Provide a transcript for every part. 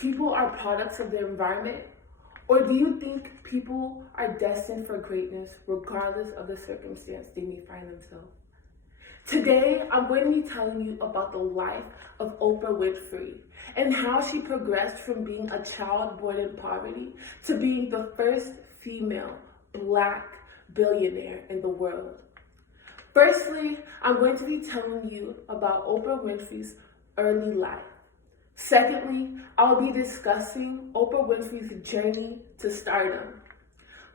people are products of their environment? Or do you think people are destined for greatness regardless of the circumstance they may find themselves? Today, I'm going to be telling you about the life of Oprah Winfrey and how she progressed from being a child born in poverty to being the first female Black billionaire in the world. Firstly, I'm going to be telling you about Oprah Winfrey's early life. Secondly, I'll be discussing Oprah Winfrey's journey to stardom.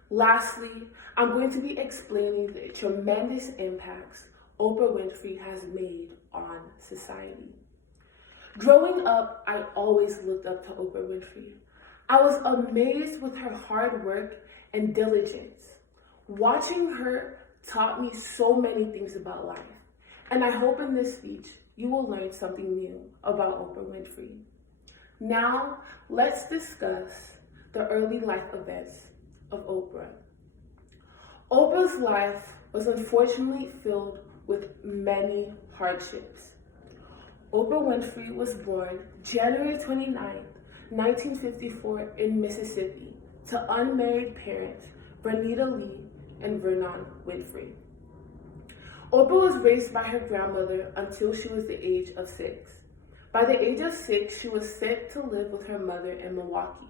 Lastly, I'm going to be explaining the tremendous impacts Oprah Winfrey has made on society. Growing up, I always looked up to Oprah Winfrey. I was amazed with her hard work and diligence. Watching her taught me so many things about life, and I hope in this speech you will learn something new about Oprah Winfrey. Now, let's discuss the early life events of Oprah. Oprah's life was unfortunately filled with many hardships. Oprah Winfrey was born January 29, 1954 in Mississippi to unmarried parents Vernita Lee and Vernon Winfrey. Oprah was raised by her grandmother until she was the age of 6. By the age of 6, she was sent to live with her mother in Milwaukee.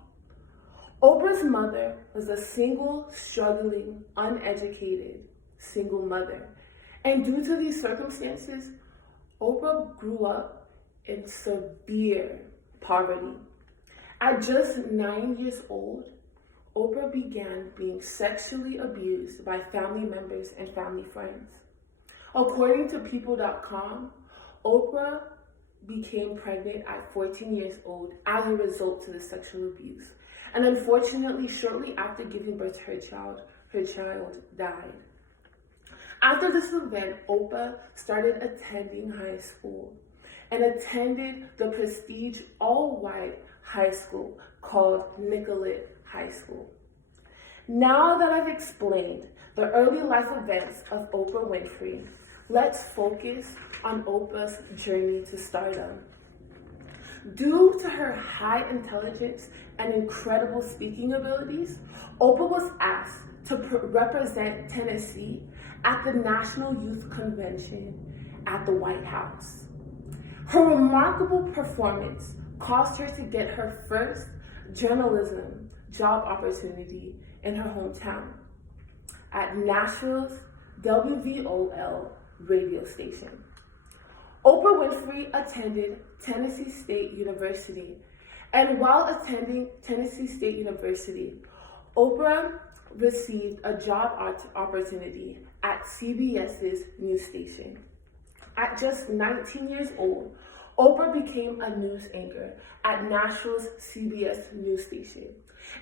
Oprah's mother was a single, struggling, uneducated, single mother. And due to these circumstances, Oprah grew up in severe poverty. At just 9 years old, Oprah began being sexually abused by family members and family friends. According to People.com, Oprah became pregnant at 14 years old as a result to the sexual abuse. And unfortunately, shortly after giving birth to her child died. After this event, Oprah started attending high school and attended the prestige all-white high school called Nicollet High School. Now that I've explained the early life events of Oprah Winfrey, let's focus on Oprah's journey to stardom. Due to her high intelligence and incredible speaking abilities, Oprah was asked to represent Tennessee at the National Youth Convention at the White House. Her remarkable performance caused her to get her first journalism job opportunity in her hometown at Nashville's WVOL radio station. Oprah Winfrey attended Tennessee State University, and while attending Tennessee State University, Oprah received a job opportunity at CBS's news station. At just 19 years old, Oprah became a news anchor at Nashville's CBS news station.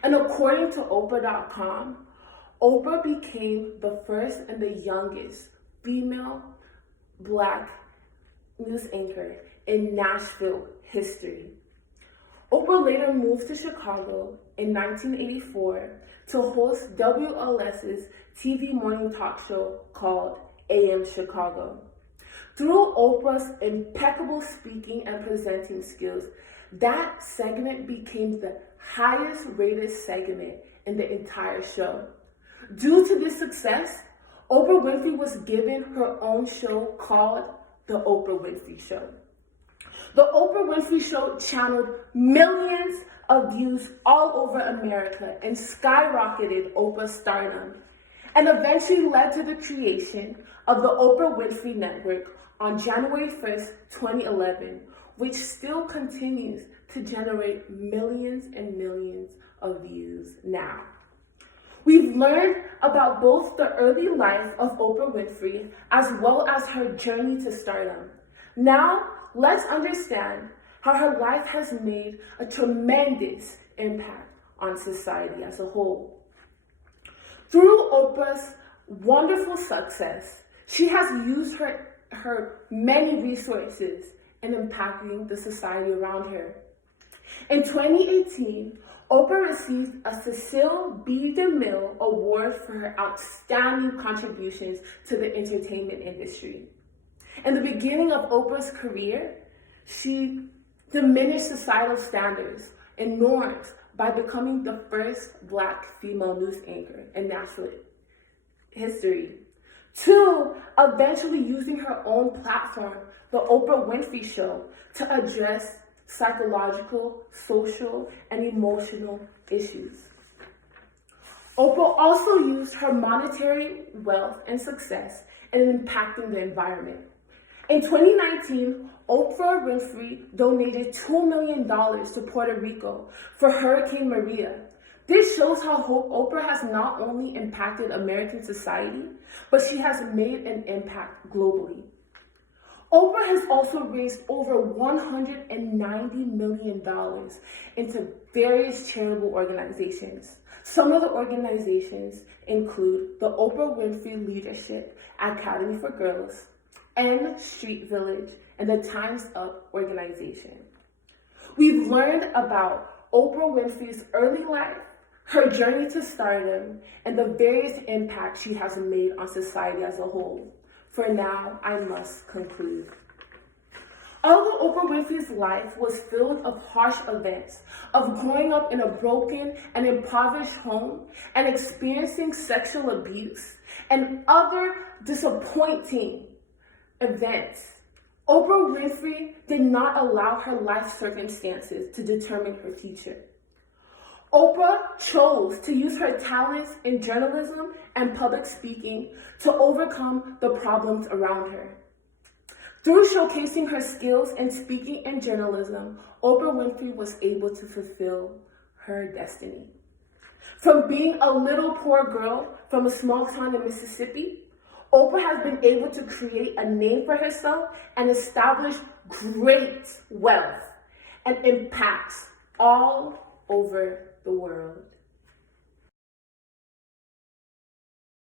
And according to Oprah.com, Oprah became the first and the youngest female Black news anchor in Nashville history. Oprah later moved to Chicago in 1984 to host WLS's TV morning talk show called AM Chicago. Through Oprah's impeccable speaking and presenting skills, that segment became the highest rated segment in the entire show. Due to this success, Oprah Winfrey was given her own show called The Oprah Winfrey Show. The Oprah Winfrey Show channeled millions of views all over America and skyrocketed Oprah's stardom, and eventually led to the creation of the Oprah Winfrey Network on January 1st, 2011, which still continues to generate millions and millions of views now. We've learned about both the early life of Oprah Winfrey as well as her journey to stardom. Now, let's understand how her life has made a tremendous impact on society as a whole. Through Oprah's wonderful success, she has used her many resources in impacting the society around her. In 2018, Oprah received a Cecil B. DeMille Award for her outstanding contributions to the entertainment industry. In the beginning of Oprah's career, she diminished societal standards and norms by becoming the first Black female news anchor in national history. 2, eventually using her own platform, The Oprah Winfrey Show, to address psychological, social, and emotional issues. Oprah also used her monetary wealth and success in impacting the environment. In 2019, Oprah Winfrey donated $2 million to Puerto Rico for Hurricane Maria. This shows how Oprah has not only impacted American society, but she has made an impact globally. Oprah has also raised over $190 million into various charitable organizations. Some of the organizations include the Oprah Winfrey Leadership Academy for Girls, and Street Village, and the Time's Up organization. We've learned about Oprah Winfrey's early life, her journey to stardom, and the various impacts she has made on society as a whole. For now, I must conclude. Although Oprah Winfrey's life was filled of harsh events, of growing up in a broken and impoverished home and experiencing sexual abuse and other disappointing events, Oprah Winfrey did not allow her life circumstances to determine her future. Oprah chose to use her talents in journalism and public speaking to overcome the problems around her. Through showcasing her skills in speaking and journalism, Oprah Winfrey was able to fulfill her destiny. From being a little poor girl from a small town in Mississippi, Oprah has been able to create a name for herself and establish great wealth and impacts all over the world.